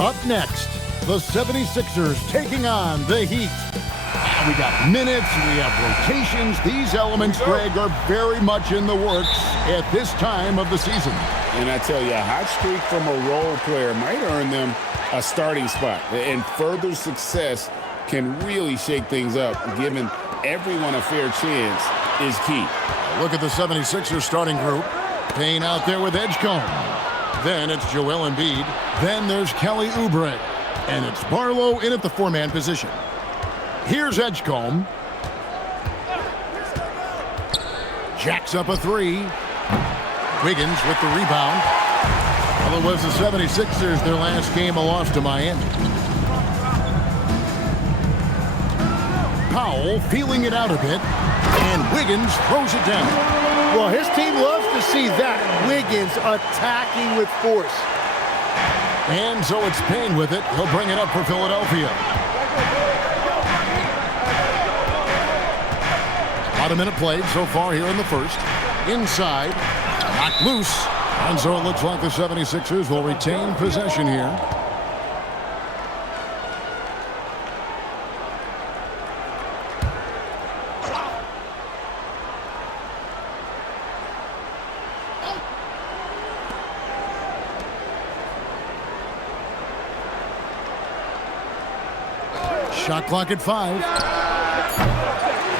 Up next, the 76ers taking on the Heat. We got minutes, we have rotations. These elements, Greg, are very much in the works at this time of the season. And I tell you, a hot streak from a role player might earn them a starting spot. And further success can really shake things up. Giving everyone a fair chance is key. Look at the 76ers starting group. Payne out there with Edgecombe. Then it's Joel Embiid. Then there's Kelly Oubre. And it's Barlow in at the four-man position. Here's Edgecombe. Jacks up a three. Wiggins with the rebound. Well, it was the 76ers, their last game, a loss to Miami. Powell feeling it out a bit. And Wiggins throws it down. Well, his team loves to see that. Wiggins attacking with force. And so it's Payne with it. He'll bring it up for Philadelphia. About a minute played so far here in the first. Inside. Knocked loose. And so it looks like the 76ers will retain possession here. Shot clock at 5.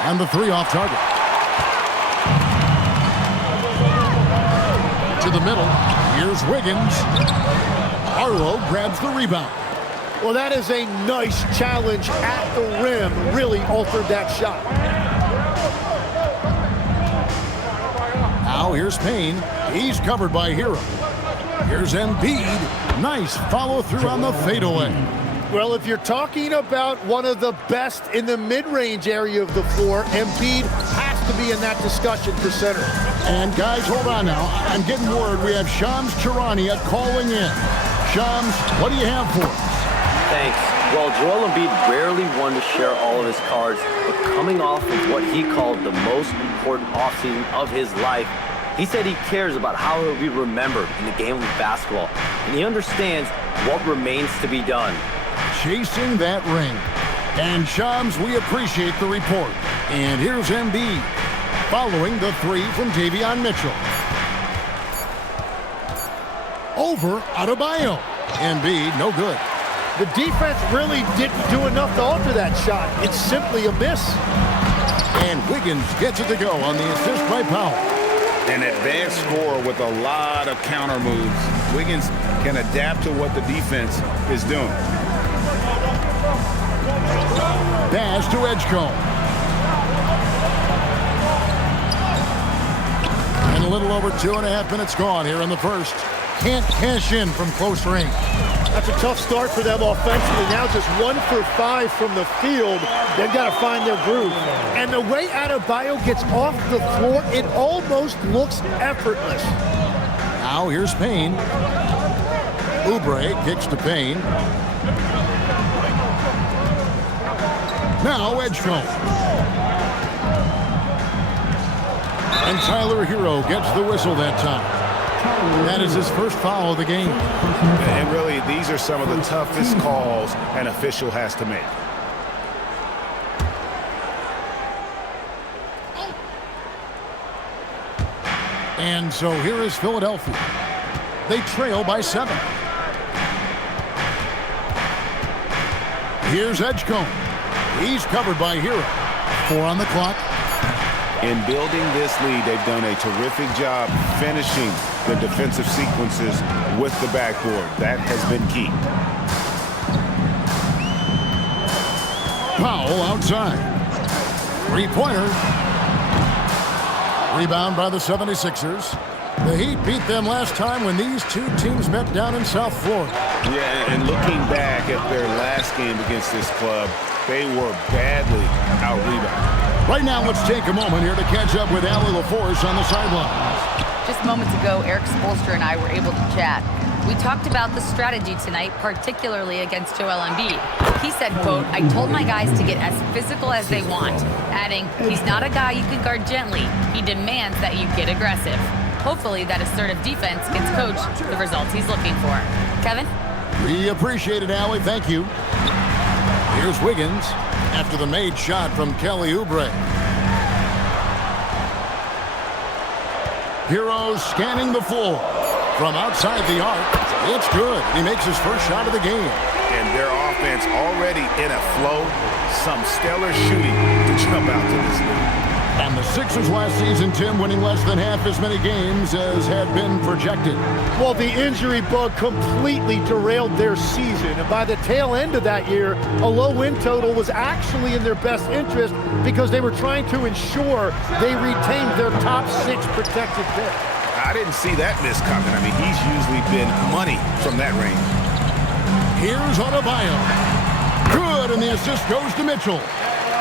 And the three off target. To the middle. Here's Wiggins. Barlow grabs the rebound. Well, that is a nice challenge at the rim. Really altered that shot. Now here's Payne. He's covered by Hero. Here's Embiid. Nice follow through on the fadeaway. Well, if you're talking about one of the best in the mid-range area of the floor, Embiid has to be in that discussion for center. And guys, hold on now. I'm getting word we have Shams Charania calling in. Shams, what do you have for us? Thanks. Well, Joel Embiid rarely wanted to share all of his cards, but coming off of what he called the most important offseason of his life, he said he cares about how he'll be remembered in the game of basketball, and he understands what remains to be done. Chasing that ring. And Shams, we appreciate the report. And here's Embiid following the three from Davion Mitchell. Over Adebayo. Embiid, no good. The defense really didn't do enough to alter that shot. It's simply a miss. And Wiggins gets it to go on the assist by Powell. An advanced scorer with a lot of counter moves. Wiggins can adapt to what the defense is doing. Pass to Edgecombe. And a little over 2.5 minutes gone here in the first. Can't cash in from close range. That's a tough start for them offensively. Now just 1 for 5 from the field. They've got to find their groove. And the way Adebayo gets off the floor, it almost looks effortless. Now here's Payne. Oubre kicks to Payne. Now Edgecombe. And Tyler Hero gets the whistle that time. That is his first foul of the game. And really, these are some of the toughest calls an official has to make. And so here is Philadelphia. They trail by 7. Here's Edgecombe. He's covered by Hero. 4 on the clock. In building this lead, they've done a terrific job finishing the defensive sequences with the backboard. That has been key. Powell outside. Three-pointer. Rebound by the 76ers. The Heat beat them last time when these two teams met down in South Florida. Yeah, and looking back at their last game against this club, they were badly out-rebounded. Right now, let's take a moment here to catch up with Allie LaForce on the sideline. Just moments ago, Eric Spoelstra and I were able to chat. We talked about the strategy tonight, particularly against Joel Embiid. He said, quote, "I told my guys to get as physical as they want," adding, "He's not a guy you can guard gently. He demands that you get aggressive." Hopefully that assertive defense gets Coach the results he's looking for. Kevin? We appreciate it, Allie. Thank you. Here's Wiggins after the made shot from Kelly Oubre. Heroes scanning the floor. From outside the arc, it's good. He makes his first shot of the game. And their offense already in a flow. Some stellar shooting to jump out to this league. And the Sixers last season, Tim, winning less than half as many games as had been projected. Well, the injury bug completely derailed their season. And by the tail end of that year, a low win total was actually in their best interest because they were trying to ensure they retained their top 6 protected pick. I didn't see that miss coming. I mean, he's usually been money from that range. Here's Adebayo. Good, and the assist goes to Mitchell.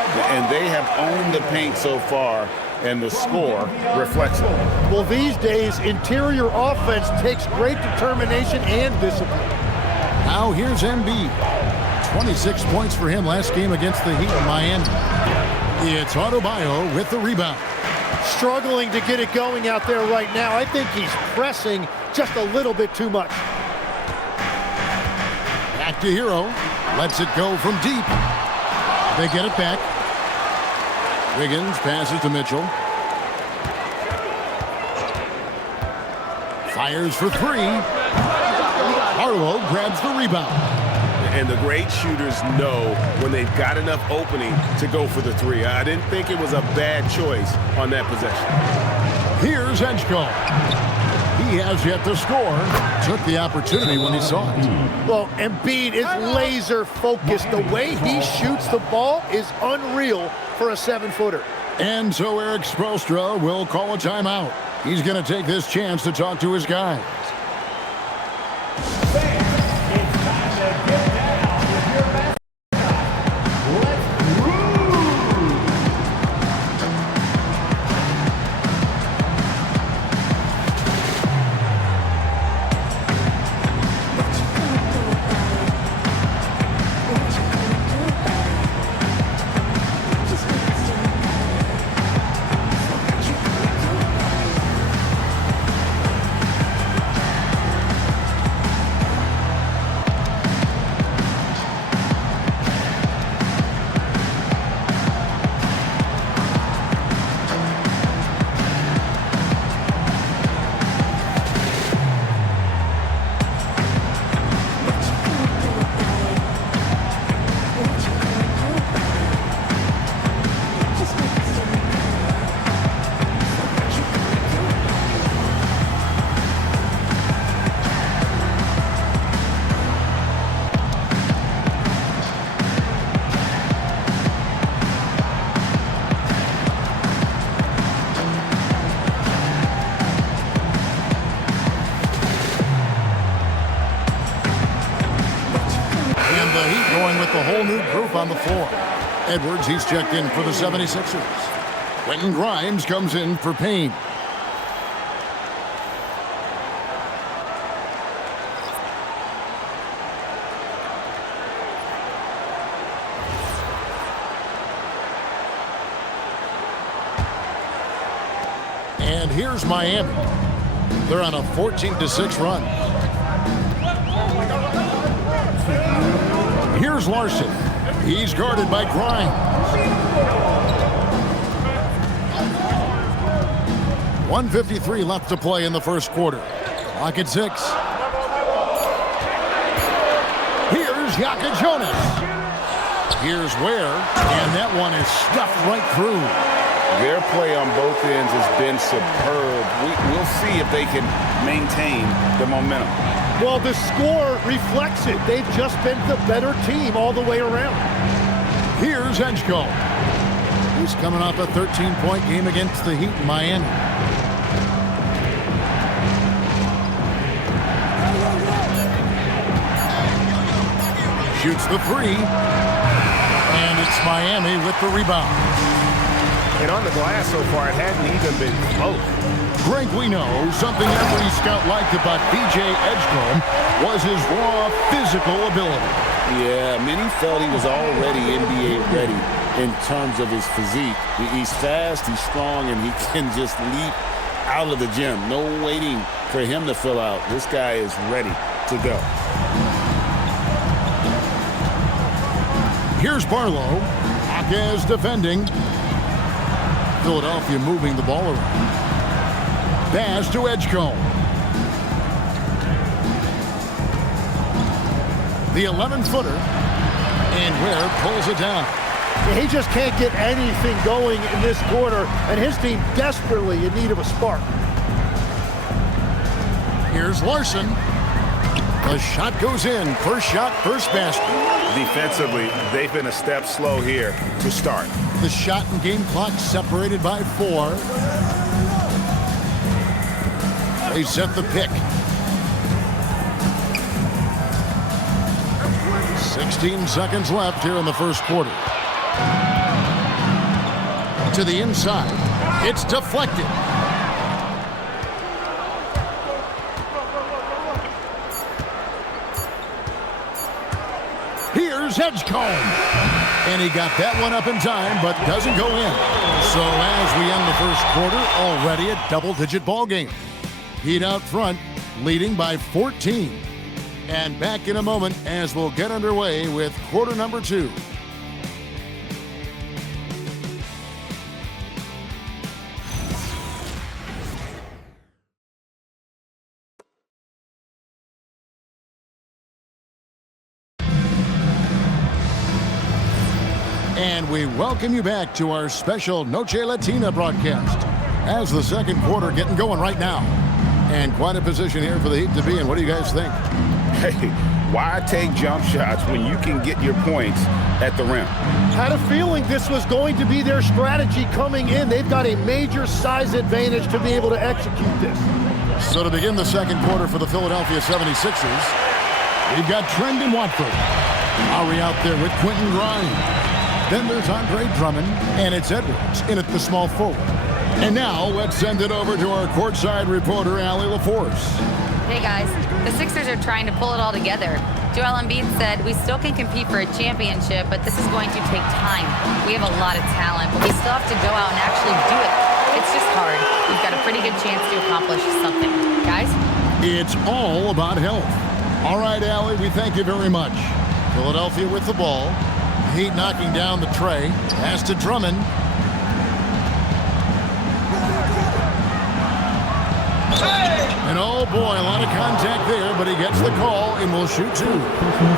And they have owned the paint so far, and the score reflects it. Well, these days, interior offense takes great determination and discipline. Now here's Embiid. 26 points for him last game against the Heat in Miami. It's Adebayo with the rebound. Struggling to get it going out there right now. I think he's pressing just a little bit too much. Back to Hero. Lets it go from deep. They get it back. Wiggins passes to Mitchell. Fires for 3. Barlow grabs the rebound. And the great shooters know when they've got enough opening to go for the 3. I didn't think it was a bad choice on that possession. Here's Edgecombe. He has yet to score. Took the opportunity when he saw it. Well, Embiid is laser focused. The way he shoots the ball is unreal for a 7-footer. And so Eric Spoelstra will call a timeout. He's going to take this chance to talk to his guys. The whole new group on the floor. Edwards, he's checked in for the 76ers. Quentin Grimes comes in for Payne. And here's Miami. They're on a 14-6 run. Here's Larson. He's guarded by Grimes. 1:53 left to play in the first quarter. Clock at 6. Here's Yaka Jonas. Here's Ware, and that one is stuffed right through. Their play on both ends has been superb. We'll see if they can maintain the momentum. Well, the score reflects it. They've just been the better team all the way around. Here's Edgecombe. He's coming off a 13-point game against the Heat in Miami. Shoots the 3. And it's Miami with the rebound. And on the glass so far, it hadn't even been close. Greg, we know something every scout liked about B.J. Edgecombe was his raw physical ability. Yeah, many felt he was already NBA ready in terms of his physique. He's fast, he's strong, and he can just leap out of the gym. No waiting for him to fill out. This guy is ready to go. Here's Barlow. Jaquez defending. Philadelphia moving the ball around. Pass to Edgecombe. The 11-footer. And Ware pulls it down. He just can't get anything going in this quarter, and his team desperately in need of a spark. Here's Larson. The shot goes in. First shot, first basket. Defensively, they've been a step slow here to start. The shot and game clock separated by 4. They set the pick. 16 seconds left here in the first quarter. To the inside. It's deflected. Here's Edgecombe. And he got that one up in time, but doesn't go in. So as we end the first quarter, already a double-digit ball game. Heat out front, leading by 14. And back in a moment as we'll get underway with quarter number 2. And we welcome you back to our special Noche Latina broadcast as the second quarter getting going right now. And quite a position here for the Heat to be in. What do you guys think? Hey, why take jump shots when you can get your points at the rim? Had a feeling this was going to be their strategy coming in. They've got a major size advantage to be able to execute this. So to begin the second quarter for the Philadelphia 76ers, we've got Trendon Watford. Lowry out there with Quentin Grimes. Then there's Andre Drummond, and it's Edwards in at the small forward. And now let's send it over to our courtside reporter, Allie LaForce. Hey guys, the Sixers are trying to pull it all together. Joel Embiid said, "We still can compete for a championship, but this is going to take time. We have a lot of talent, but we still have to go out and actually do it. It's just hard. We've got a pretty good chance to accomplish something. Guys?" It's all about health. All right, Allie, we thank you very much. Philadelphia with the ball. Heat knocking down the tray. Pass to Drummond. And oh boy, a lot of contact there, but he gets the call and will shoot 2.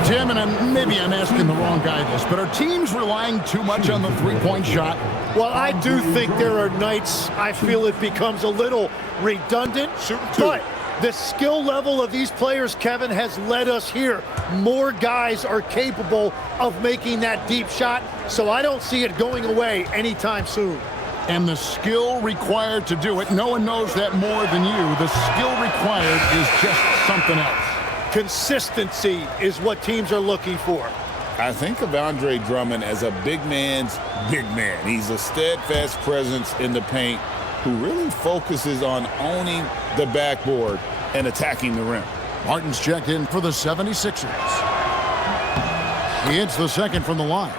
Tim, and maybe I'm asking the wrong guy this, but are teams relying too much on the three-point shot? Well, I do think there are nights I feel it becomes a little redundant, but the skill level of these players, Kevin, has led us here. More guys are capable of making that deep shot, so I don't see it going away anytime soon. And the skill required to do it, no one knows that more than you. The skill required is just something else. Consistency is what teams are looking for. I think of Andre Drummond as a big man's big man. He's a steadfast presence in the paint who really focuses on owning the backboard and attacking the rim. Martin's checked in for the 76ers. He hits the second from the line.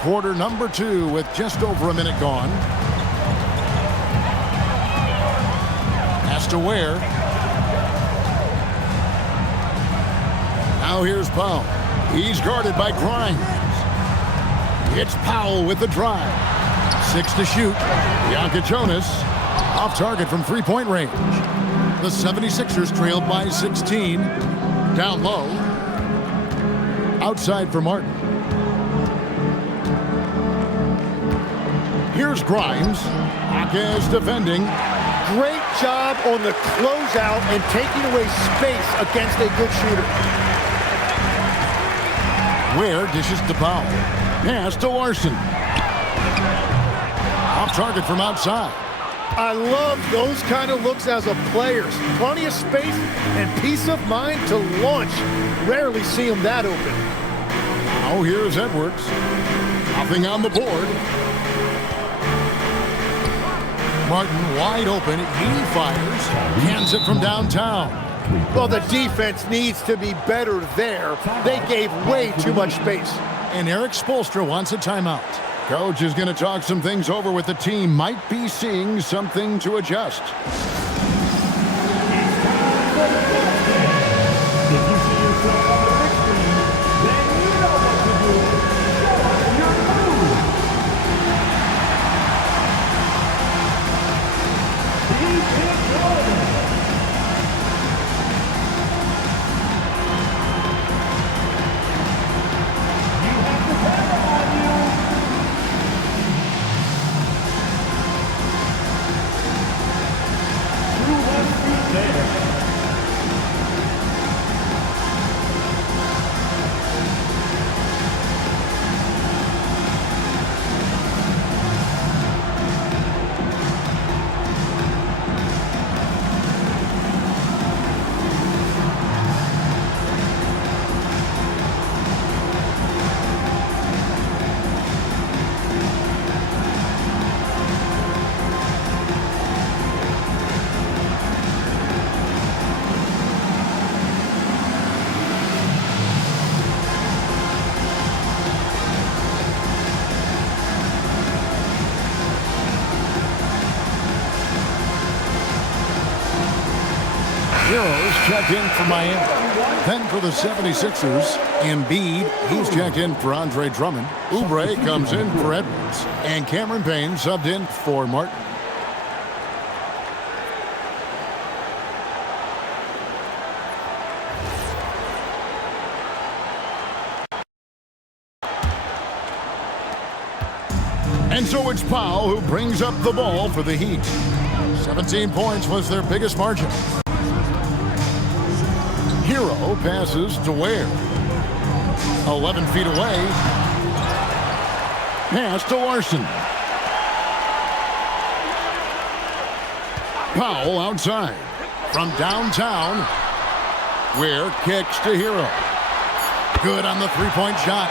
Quarter number 2 with just over a minute gone. Pass to Ware. Now here's Powell. He's guarded by Grimes. It's Powell with the drive. 6 to shoot. Bianca Jonas off target from three-point range. The 76ers trailed by 16. Down low. Outside for Martin. Here's Grimes. Jaquez defending. Great job on the closeout and taking away space against a good shooter. Ware dishes to Powell. Pass to Larson. Off target from outside. I love those kind of looks as a player. Plenty of space and peace of mind to launch. Rarely see him that open. Now here's Edwards. Nothing on the board. Martin wide open. He fires. Cans it from downtown. Well, the defense needs to be better there. They gave way too much space. And Eric Spoelstra wants a timeout. Coach is going to talk some things over with the team. Might be seeing something to adjust. checked in for Miami. Then for the 76ers, Embiid, he's checked in for Andre Drummond. Oubre comes in for Edwards. And Cameron Payne subbed in for Martin. And so it's Powell who brings up the ball for the Heat. 17 points was their biggest margin. Hero passes to Ware. 11 feet away. Pass to Larson. Powell outside. From downtown. Ware kicks to Hero. Good on the three-point shot.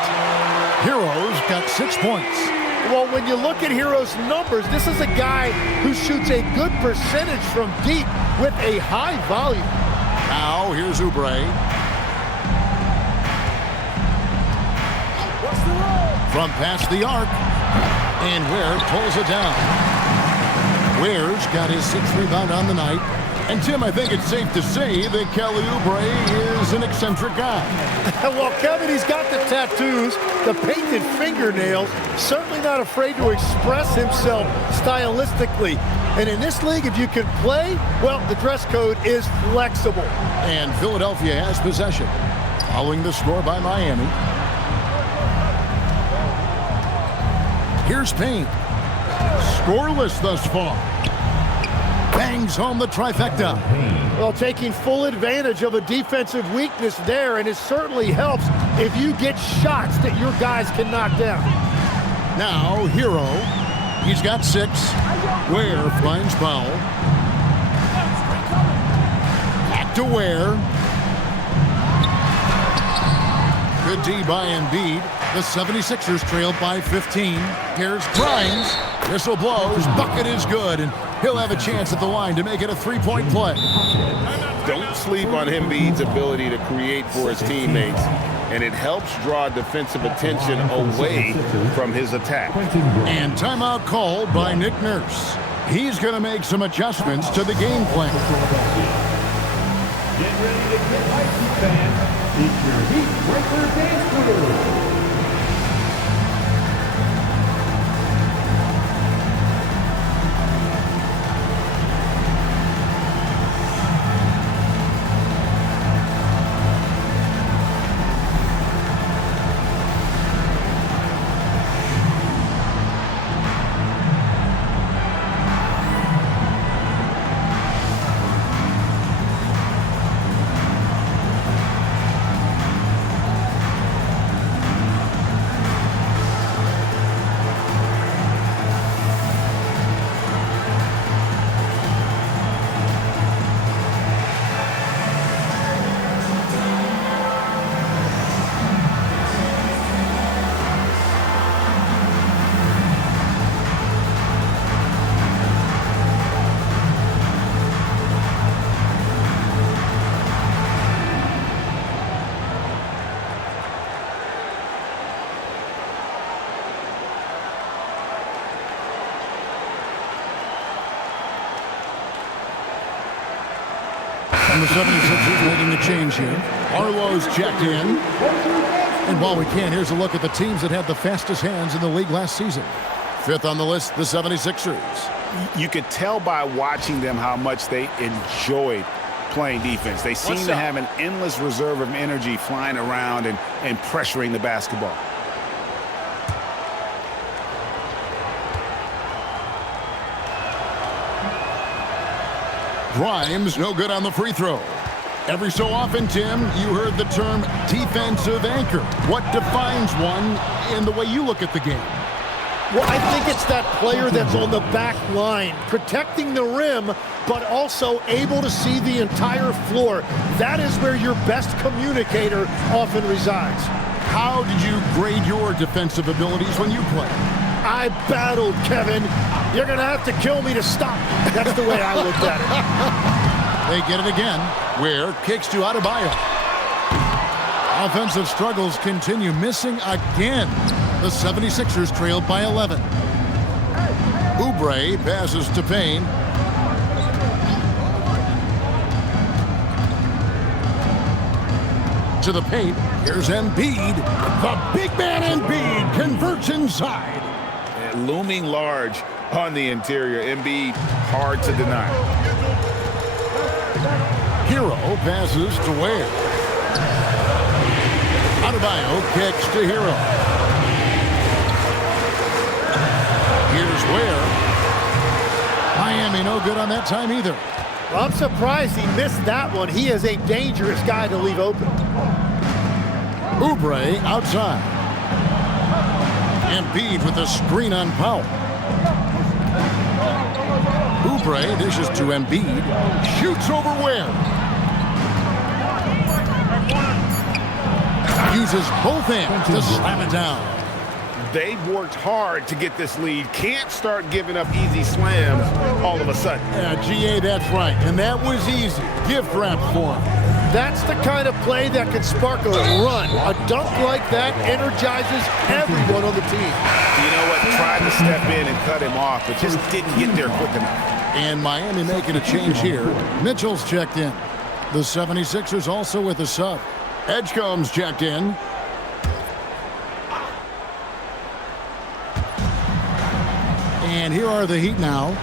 Hero's got 6 points. Well, when you look at Hero's numbers, this is a guy who shoots a good percentage from deep with a high volume. Now, here's Oubre. From past the arc. And Ware pulls it down. Ware's got his 6th rebound on the night. And, Tim, I think it's safe to say that Kelly Oubre is an eccentric guy. Well, Kevin, he's got the tattoos, the painted fingernails, certainly not afraid to express himself stylistically. And in this league, if you can play, well, the dress code is flexible. And Philadelphia has possession. Following the score by Miami. Here's Payne. Scoreless thus far. Bangs home the trifecta. Well, taking full advantage of a defensive weakness there, and it certainly helps if you get shots that your guys can knock down. Now, Hero. He's got 6. Ware finds Powell. Back to Ware. Good D by Embiid. The 76ers trailed by 15. Here's Grimes. Whistle blows. Bucket is good, and he'll have a chance at the line to make it a 3-point play. Don't sleep on Embiid's ability to create for his teammates, and it helps draw defensive attention away from his attack. And timeout called by Nick Nurse. He's going to make some adjustments to the game plan. Get ready to get icy, fans. It's your Heat Breaker Dance Crew. And the 76ers making a change here. Arlo's checked in. And while we can, here's a look at the teams that had the fastest hands in the league last season. 5th on the list, the 76ers. You could tell by watching them how much they enjoyed playing defense. They seem to have an endless reserve of energy flying around and pressuring the basketball. Grimes, no good on the free throw. Every so often, Tim, you heard the term defensive anchor. What defines one in the way you look at the game? Well, I think it's that player that's on the back line, protecting the rim, but also able to see the entire floor. That is where your best communicator often resides. How did you grade your defensive abilities when you play? I battled, Kevin. You're going to have to kill me to stop. That's the way I looked at it. They get it again. Ware kicks to Adebayo. Offensive struggles continue, missing again. The 76ers trailed by 11. Oubre passes to Payne. To the paint. Here's Embiid. The big man Embiid converts inside. And looming large on the interior. Embiid, hard to deny. Hero passes to Ware. Adebayo kicks to Hero. Here's Ware. Miami no good on that time either. Well, I'm surprised he missed that one. He is a dangerous guy to leave open. Oubre outside. Embiid with a screen on Powell. Oubre dishes to Embiid. Shoots over Ware. Uses both hands to slam it down. They've worked hard to get this lead. Can't start giving up easy slams all of a sudden. Yeah, GA, that's right. And that was easy. Gift wrap for him. That's the kind of play that can spark a run. A dunk like that energizes everyone on the team. You know what? Tried to step in and cut him off, but just didn't get there quick enough. And Miami making a change here. Mitchell's checked in. The 76ers also with a sub. Edgecombe's checked in. And here are the Heat now.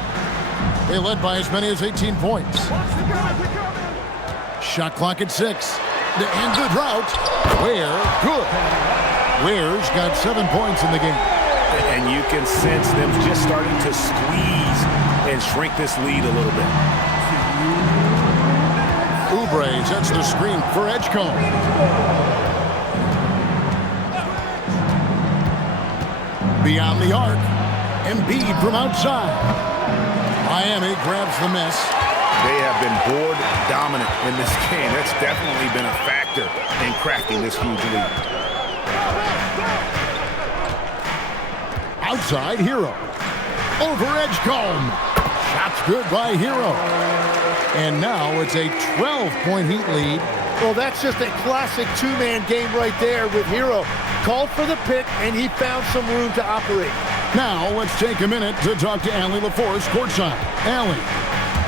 They led by as many as 18 points. Shot clock at 6. To end the drought. Ware, good. Ware's got 7 points in the game. And you can sense them just starting to squeeze and shrink this lead a little bit. Oubre sets the screen for Edgecombe. Beyond the arc. Embiid from outside. Miami grabs the miss. They have been board dominant in this game. That's definitely been a factor in cracking this huge lead. Outside, Hero. Over Edgecombe. Shots good by Hero. And now it's a 12-point Heat lead. Well, that's just a classic two-man game right there with Hero. Called for the pick, and he found some room to operate. Now let's take a minute to talk to Allie LaForce courtside. Allie.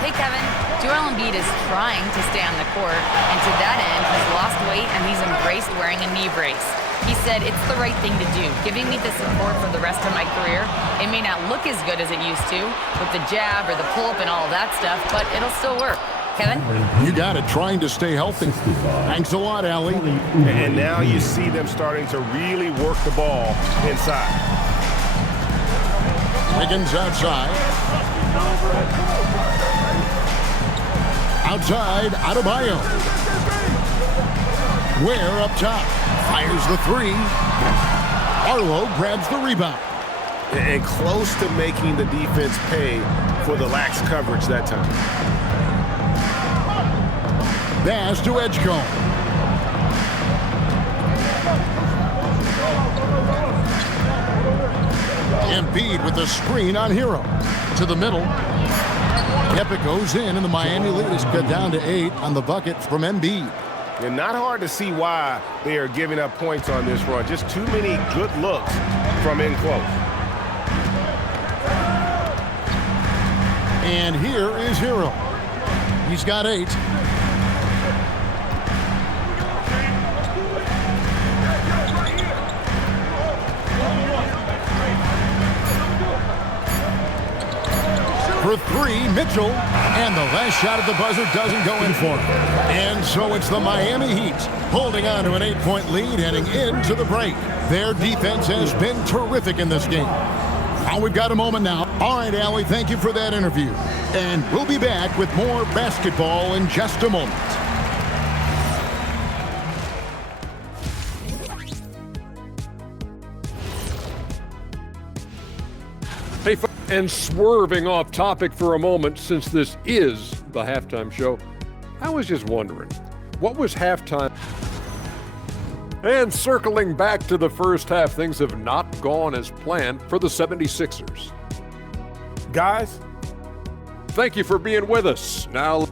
Hey, Kevin. Joel Embiid is trying to stay on the court, and to that end, he's lost weight and he's embraced wearing a knee brace. He said, it's the right thing to do, giving me the support for the rest of my career. It may not look as good as it used to, with the jab or the pull-up and all that stuff, but it'll still work. Kevin? You got it, trying to stay healthy. Thanks a lot, Allie. And now you see them starting to really work the ball inside. Wiggins outside. Outside, Adebayo. Ware up top. Fires the three. Arlo grabs the rebound. And close to making the defense pay for the lax coverage that time. Pass to Edgecombe. Embiid with the screen on Hero. To the middle. Epic goes in, and the Miami lead is cut down to 8 on the bucket from Embiid. And not hard to see why they are giving up points on this run. Just too many good looks from in close. And here is Hero. He's got 8. For 3, Mitchell. And the last shot at the buzzer doesn't go in for him. And so it's the Miami Heat holding on to an 8-point lead heading into the break. Their defense has been terrific in this game. Now we've got a moment now. All right, Allie, thank you for that interview. And we'll be back with more basketball in just a moment. Hey, and swerving off topic for a moment, since this is the halftime show, I was just wondering, what was halftime? And circling back to the first half, things have not gone as planned for the 76ers. Guys, thank you for being with us. Now,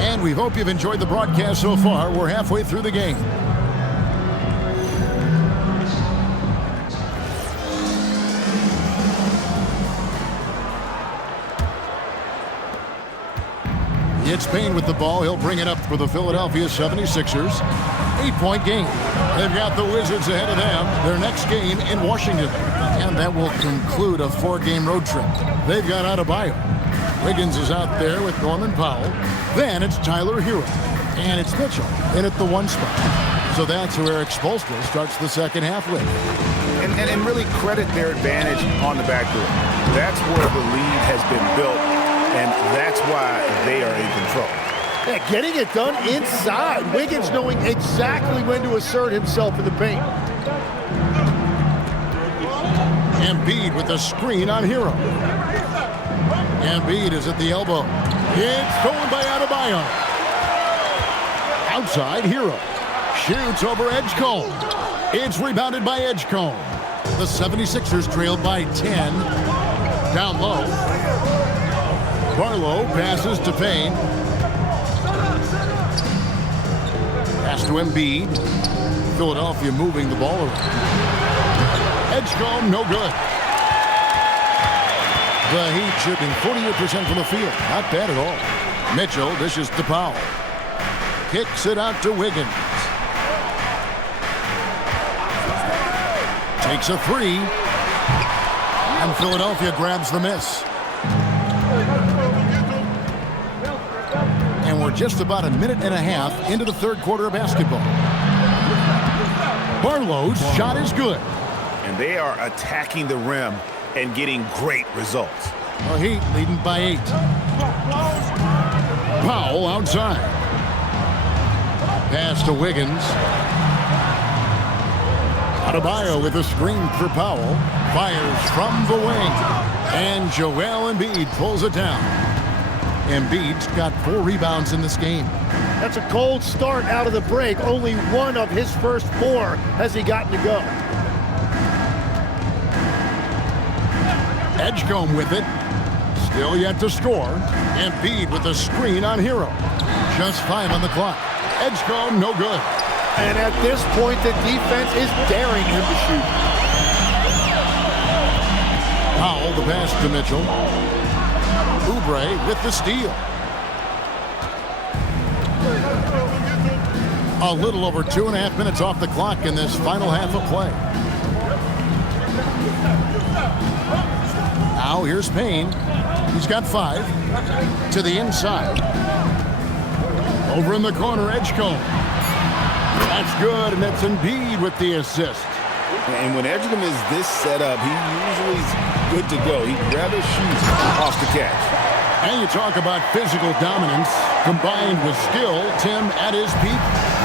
and we hope you've enjoyed the broadcast so far. We're halfway through the game. It's Payne with the ball. He'll bring it up for the Philadelphia 76ers. 8-point game. They've got the Wizards ahead of them. Their next game in Washington. And that will conclude a 4-game road trip. They've got Adebayo. Wiggins is out there with Norman Powell. Then it's Tyler Hero. And it's Mitchell in at the 1 spot. So that's who Eric Spoelstra starts the second half with. And really credit their advantage on the backdoor. That's where the lead has been built, and that's why they are in control. Yeah, getting it done inside. Wiggins knowing exactly when to assert himself in the paint. Embiid with a screen on Hero. Embiid is at the elbow. It's stolen by Adebayo. Outside, Hero. Shoots over Edgecombe. It's rebounded by Edgecombe. The 76ers trailed by 10. Down low. Barlow passes to Payne. Pass to Embiid. Philadelphia moving the ball around. Edgecombe, no good. The Heat shooting 48% from the field. Not bad at all. Mitchell dishes to Powell. Kicks it out to Wiggins. Takes a 3. And Philadelphia grabs the miss. And we're just about a minute and a half into the third quarter of basketball. Barlow's shot is good. And they are attacking the rim and getting great results. The Heat leading by 8. Powell outside. Pass to Wiggins. Adebayo with a screen for Powell. Fires from the wing. And Joel Embiid pulls it down. Embiid's got 4 rebounds in this game. That's a cold start out of the break. Only 1 of his first 4 has he gotten to go. Edgecombe with it. Still yet to score. Embiid with a screen on Hero. Just 5 on the clock. Edgecombe, no good. And at this point, the defense is daring him to shoot. Powell, the pass to Mitchell. Oubre with the steal. A little over 2.5 minutes off the clock in this final half of play. Now here's Payne. He's got 5. To the inside. Over in the corner, Edgecombe. That's good, and that's Embiid with the assist. And when Edgecombe is this set up, he usually is good to go. He'd rather shoot off the catch. And you talk about physical dominance combined with skill. Tim, at his peak,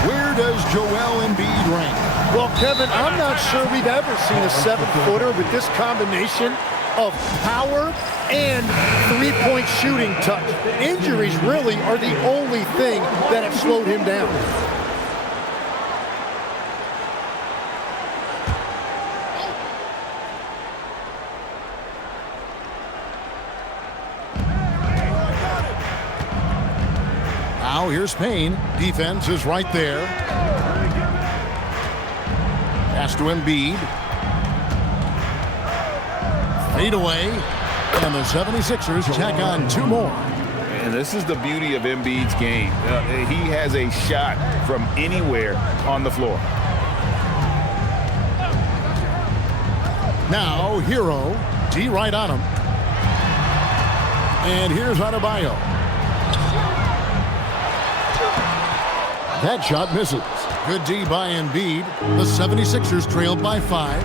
where does Joel Embiid rank? Well, Kevin, I'm not sure we've ever seen a 7-footer with this combination of power and three-point shooting touch. Injuries really are the only thing that have slowed him down. Now here's Payne. Defense is right there. Pass to Embiid. Fade away. And the 76ers tack on 2 more. And this is the beauty of Embiid's game. He has a shot from anywhere on the floor. Now Hero. D right on him. And here's Adebayo. That shot misses. Good D by Embiid. The 76ers trailed by 5.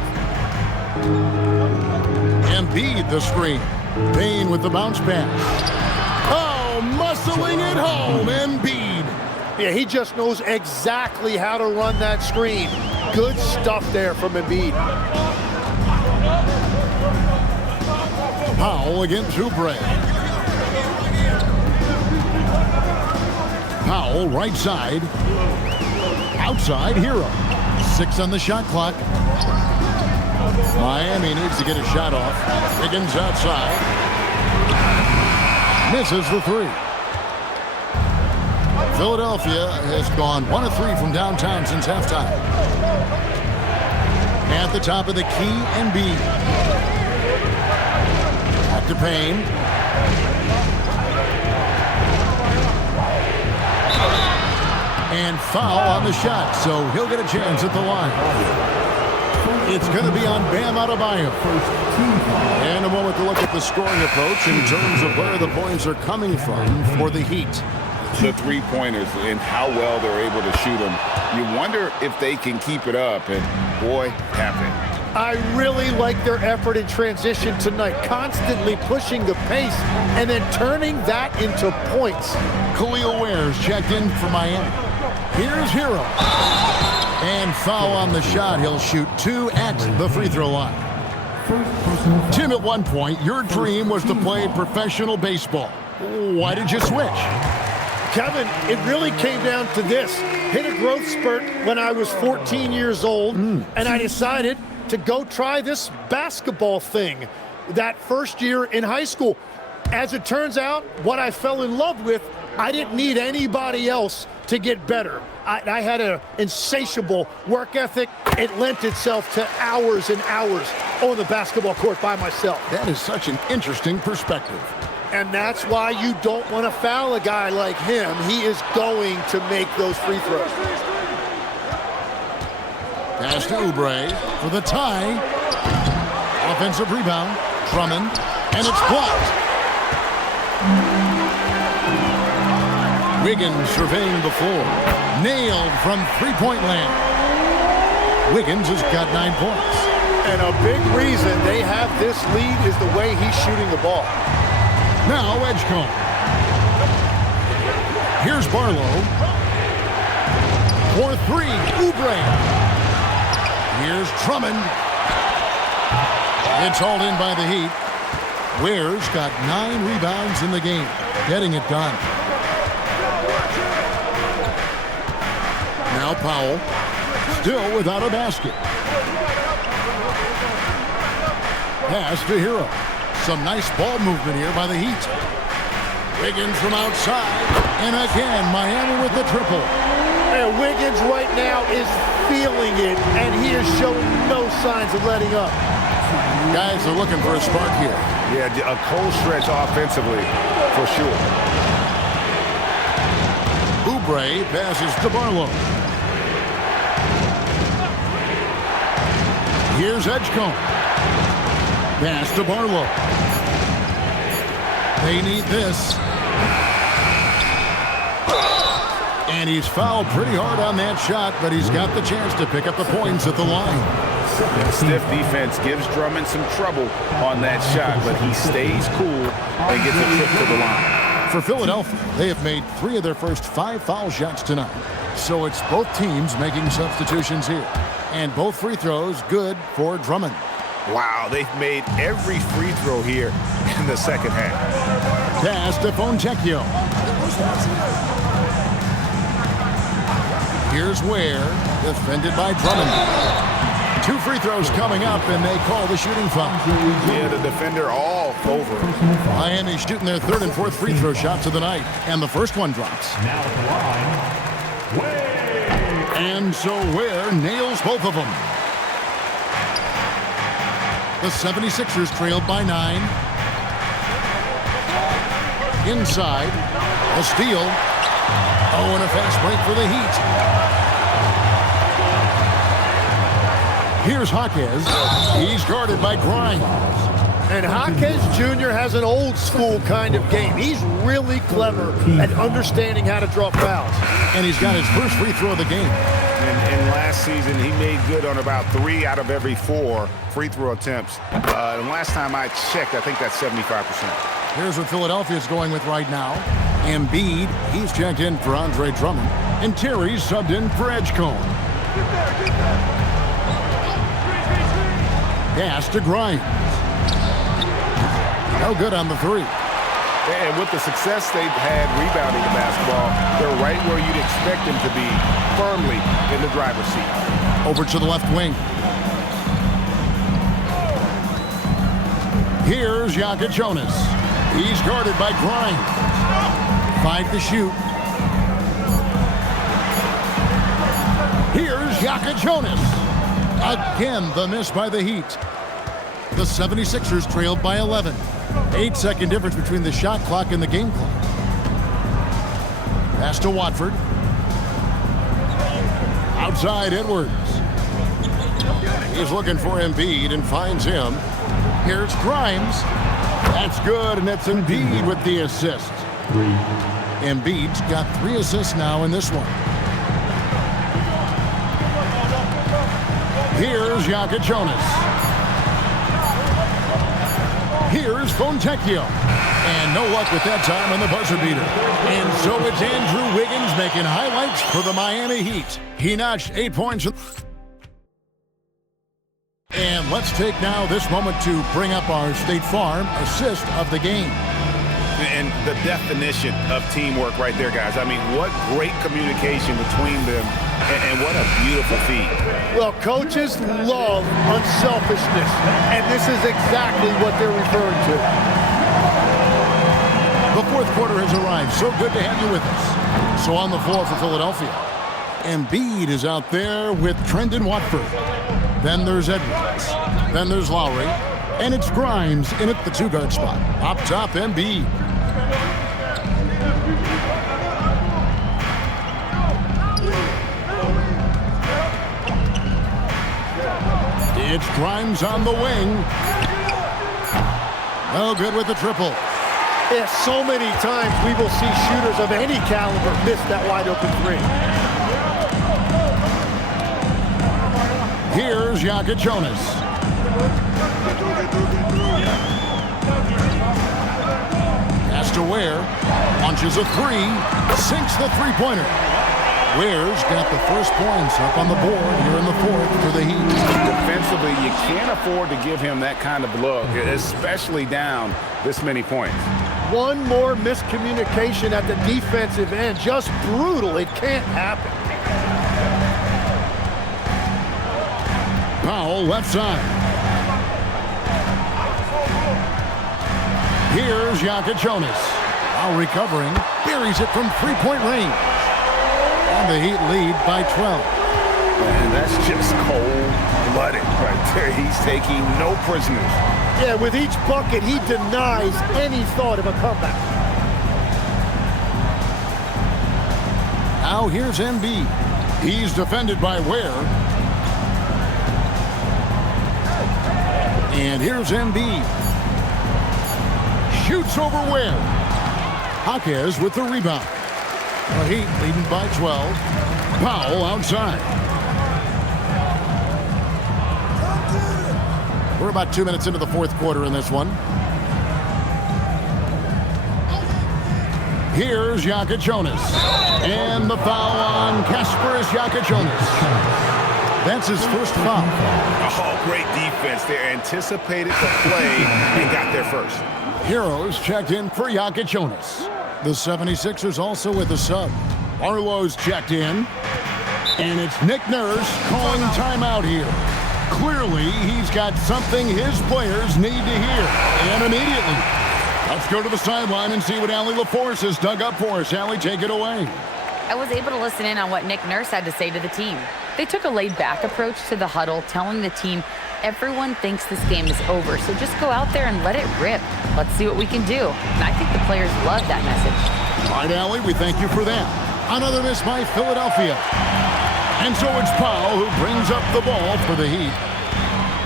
Embiid the screen. Payne with the bounce pass. Oh, muscling it home, Embiid. Yeah, he just knows exactly how to run that screen. Good stuff there from Embiid. Powell against Oubre. Powell right side. Outside, Hero. 6 on the shot clock. Miami needs to get a shot off. Wiggins outside. Misses the 3. Philadelphia has gone 1 of 3 from downtown since halftime. At the top of the key, Embiid. Back to Payne. And foul on the shot, so he'll get a chance at the line. It's going to be on Bam Adebayo. And a moment to look at the scoring approach in terms of where the points are coming from for the Heat. The three-pointers and how well they're able to shoot them. You wonder if they can keep it up, and boy, have they. I really like their effort in transition tonight, constantly pushing the pace and then turning that into points. Khalil Ware's checked in for Miami. Here's Hero. And foul on the shot. He'll shoot 2 at the free throw line. Tim, at one point, your dream was to play professional baseball. Why did you switch? Kevin, it really came down to this. Hit a growth spurt when I was 14 years old, and I decided to go try this basketball thing that first year in high school. As it turns out, what I fell in love with, I didn't need anybody else to get better. I had an insatiable work ethic. It lent itself to hours and hours on the basketball court by myself. That is such an interesting perspective. And that's why you don't want to foul a guy like him. He is going to make those free throws. Pass to Oubre for the tie. Offensive rebound. Drummond. And it's blocked. Wiggins surveying the floor. Nailed from three-point land. Wiggins has got 9 points. And a big reason they have this lead is the way he's shooting the ball. Now Edgecombe. Here's Barlow. For 3, Oubre. Here's Drummond. It's hauled in by the Heat. Ware's got 9 rebounds in the game, getting it done. Now Powell, still without a basket. Pass to Hero. Some nice ball movement here by the Heat. Wiggins from outside. And again, Miami with the triple. And Wiggins right now is feeling it, and he is showing no signs of letting up. Guys are looking for a spark here. Yeah, a cold stretch offensively, for sure. Oubre passes to Barlow. Here's Edgecombe. Pass to Barlow. They need this. And he's fouled pretty hard on that shot, but he's got the chance to pick up the points at the line. Stiff defense gives Drummond some trouble on that shot, but he stays cool and gets a trip to the line. For Philadelphia, they have made 3 of their first 5 foul shots tonight. So it's both teams making substitutions here. And both free throws good for Drummond. Wow, they've made every free throw here in the second half. Pass to Fontecchio. Here's Ware, defended by Drummond. 2 free throws coming up, and they call the shooting foul. Yeah, the defender all over. Miami shooting their 3rd and 4th free throw shots of the night, and the first one drops. Now at the line, Wade. And so Ware nails both of them. The 76ers trailed by 9. Inside, a steal. Oh, and a fast break for the Heat. Here's Jaquez. He's guarded by Grimes. And Jaquez Jr. has an old school kind of game. He's really clever at understanding how to draw fouls. And he's got his first free throw of the game. And last season, he made good on about 3 out of every 4 free throw attempts. And last time I checked, I think that's 75%. Here's what Philadelphia's going with right now. Embiid, he's checked in for Andre Drummond. And Terry's subbed in for Edgecombe. Pass to Grimes. No good on the 3. And with the success they've had rebounding the basketball, they're right where you'd expect them to be, firmly in the driver's seat. Over to the left wing. Here's Jonas. He's guarded by Grimes. 5 to shoot. Here's Jonas. Again, the miss by the Heat. The 76ers trailed by 11. 8-second difference between the shot clock and the game clock. Pass to Watford. Outside Edwards. He's looking for Embiid and finds him. Here's Grimes. That's good, and it's Embiid with the assist. Embiid's got 3 assists now in this one. Here's Jonas. Here's Fontecchio. And no luck with that time on the buzzer beater. And so it's Andrew Wiggins making highlights for the Miami Heat. He notched 8 points. And let's take now this moment to bring up our State Farm assist of the game. And the definition of teamwork right there, guys. I mean, what great communication between them, and what a beautiful feed. Well, coaches love unselfishness, and this is exactly what they're referring to. The fourth quarter has arrived. So good to have you with us. So on the floor for Philadelphia, Embiid is out there with Trendon Watford. Then there's Edwards. Then there's Lowry. And it's Grimes in at the 2-guard spot. Up top, Embiid. It's Grimes on the wing. No good with the triple. Yeah, so many times we will see shooters of any caliber miss that wide open 3. Here's Jonas. Pass to Ware. Launches a 3. Sinks the three-pointer. Ware's got the first points up on the board here in the fourth for the Heat. Defensively, you can't afford to give him that kind of look, especially down this many points. One more miscommunication at the defensive end. Just brutal. It can't happen. Powell left side. Here's Jonas. Now recovering. Buries it from three-point range. And the Heat lead by 12. And that's just cold-blooded right there. He's taking no prisoners. Yeah, with each bucket, he denies any thought of a comeback. Now here's Embiid. He's defended by Ware. And here's Embiid. Shoots over Ware. Jaquez with the rebound. The Heat leading by 12. Powell outside. We're about 2 minutes into the fourth quarter in this one. Here's Jonas. And the foul on Kasparas Jonas. That's his first foul. Oh, great defense there. Anticipated the play and got there first. Heroes checked in for Jonas. The 76ers also with a sub. Barlow's checked in. And it's Nick Nurse calling timeout here. Clearly, he's got something his players need to hear. And immediately. Let's go to the sideline and see what Allie LaForce has dug up for us. Allie, take it away. I was able to listen in on what Nick Nurse had to say to the team. They took a laid-back approach to the huddle, telling the team, everyone thinks this game is over, so just go out there and let it rip. Let's see what we can do. And I think the players love that message. All right, Allie, we thank you for that. Another miss by Philadelphia. And so it's Powell who brings up the ball for the Heat.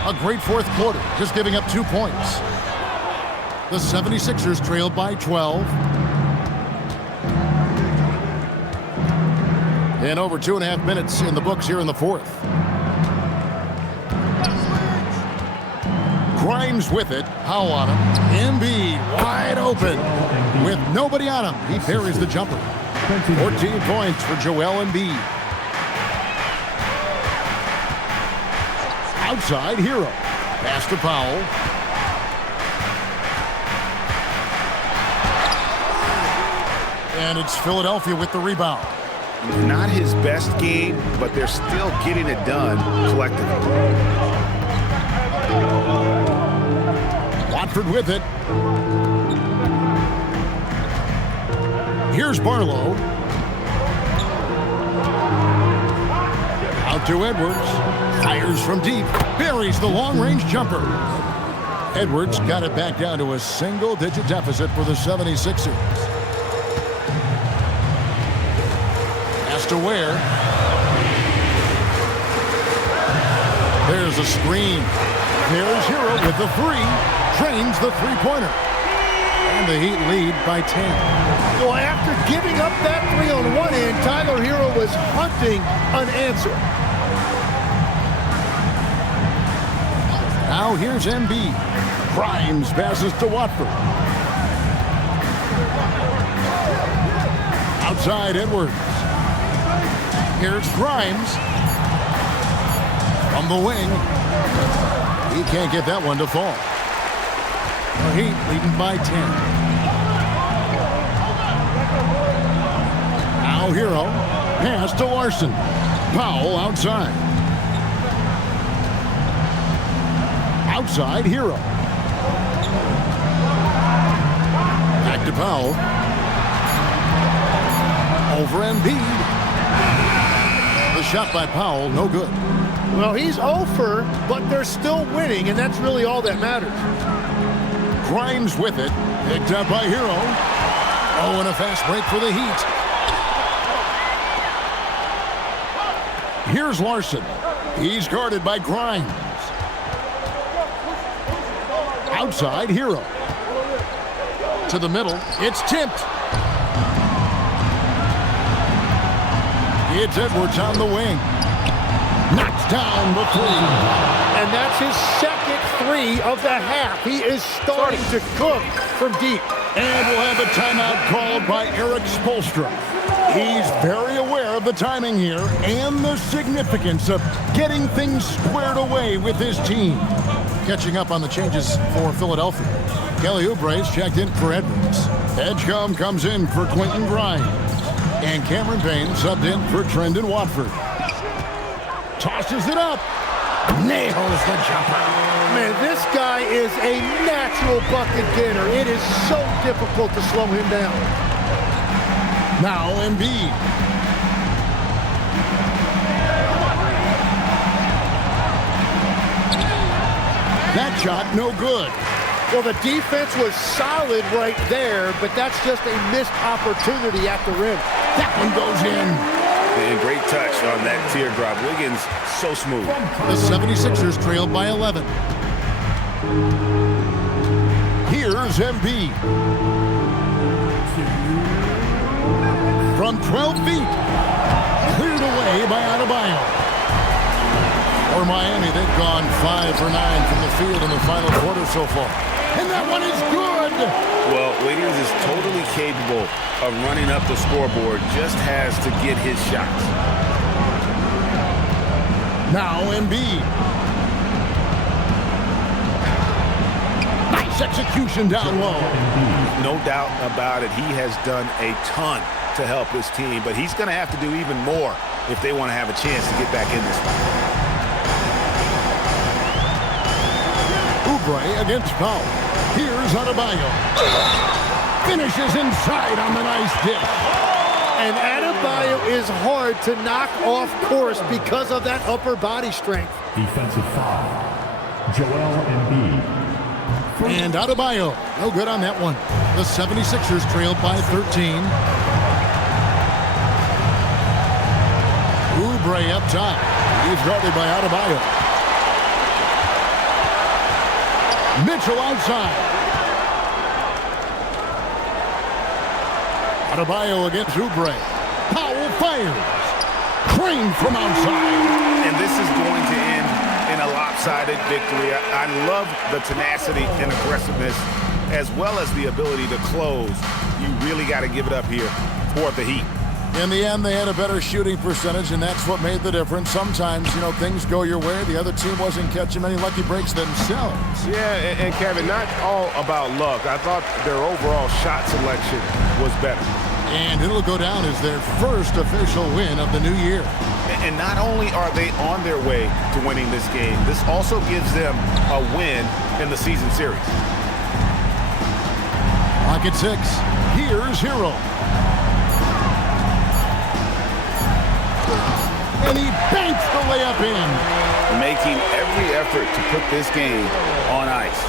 A great fourth quarter, just giving up 2 points. The 76ers trailed by 12. And over 2.5 minutes in the books here in the fourth. Grimes with it. Powell on him. Embiid wide open. With nobody on him, he parries the jumper. 14 points for Joel Embiid. Outside, Hero. Pass to Powell. And it's Philadelphia with the rebound. Not his best game, but they're still getting it done collectively. Watford with it. Here's Barlow. Out to Edwards. Fires from deep. Buries the long-range jumper. Edwards got it back down to a single-digit deficit for the 76ers. Pass to Ware. There's a screen. There's Hero with the three. Drains the three-pointer. And the Heat lead by 10. Well, after giving up that three on one end, Tyler Hero was hunting an answer. Now here's Embiid. Grimes passes to Watford. Outside Edwards. Here's Grimes. From the wing. He can't get that one to fall. The Heat leading by 10. Now Hero. Pass to Larson. Powell outside. Outside Hero. Back to Powell. Over Embiid. The shot by Powell, no good. Well, he's over, but they're still winning, and that's really all that matters. Grimes with it. Picked up by Hero. Oh, and a fast break for the Heat. Here's Larson. He's guarded by Grimes. Outside Hero. To the middle. It's tipped. It's Edwards on the wing. Knocks down the three. And that's his second three of the half. He is starting to cook from deep. And we'll have a timeout called by Eric Spoelstra. He's very aware of the timing here and the significance of getting things squared away with his team. Catching up on the changes for Philadelphia. Kelly Oubre's checked in for Edwards. Edgecombe comes in for Quentin Grimes. And Cameron Payne subbed in for Trendon Watford. Tosses it up. Nails the jumper. Man, this guy is a natural bucket getter. It is so difficult to slow him down. Now Embiid. That shot no good. Well, the defense was solid right there, but that's just a missed opportunity at the rim. That one goes in. And great touch on that teardrop. Wiggins, so smooth. The 76ers trailed by 11. Here's Embiid. From 12 feet. Cleared away by Adebayo. For Miami, they've gone 5 for 9 from the field in the final quarter so far. And that one is good. Well, Wiggins is totally capable of running up the scoreboard, just has to get his shots. Now Embiid. Nice execution down low. No doubt about it. He has done a ton to help his team, but he's going to have to do even more if they want to have a chance to get back in this fight. Oubre against Powell. Here's Adebayo. Finishes inside on the nice dish. And Adebayo is hard to knock off course because of that upper body strength. Defensive foul. Joel Embiid. And Adebayo, no good on that one. The 76ers trailed by 13. Oubre up top. He's guarded by Adebayo. Mitchell outside. Adebayo against Oubre. Powell fires. Crane from outside. And this is going to end in a lopsided victory. I love the tenacity and aggressiveness as well as the ability to close. You really got to give it up here for the Heat. In the end, they had a better shooting percentage, and that's what made the difference. Sometimes, things go your way. The other team wasn't catching many lucky breaks themselves. Yeah, and Kevin, not all about luck. I thought their overall shot selection was better. And it'll go down as their first official win of the new year. And not only are they on their way to winning this game, this also gives them a win in the season series. Clock at 6. Here's Hero. And he banks the layup in. Making every effort to put this game on ice.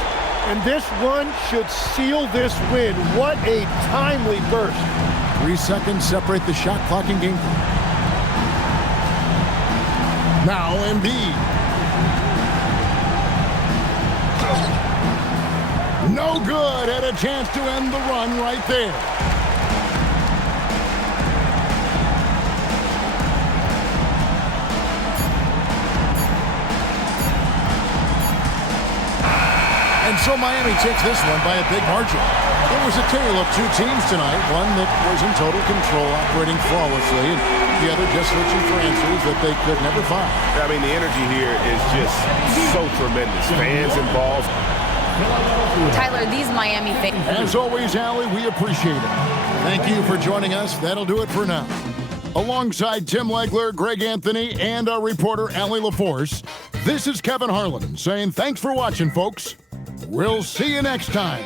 And this run should seal this win. What a timely burst. 3 seconds separate the shot clock and game clock. Now Embiid. No good. Had a chance to end the run right there. And so Miami takes this one by a big margin. It was a tale of two teams tonight, one that was in total control, operating flawlessly, and the other just searching for answers that they could never find. I mean, the energy here is just so tremendous. Fans involved. Tyler, these Miami fans. As always, Allie, we appreciate it. Thank you for joining us. That'll do it for now. Alongside Tim Legler, Greg Anthony, and our reporter, Allie LaForce, this is Kevin Harlan saying thanks for watching, folks. We'll see you next time.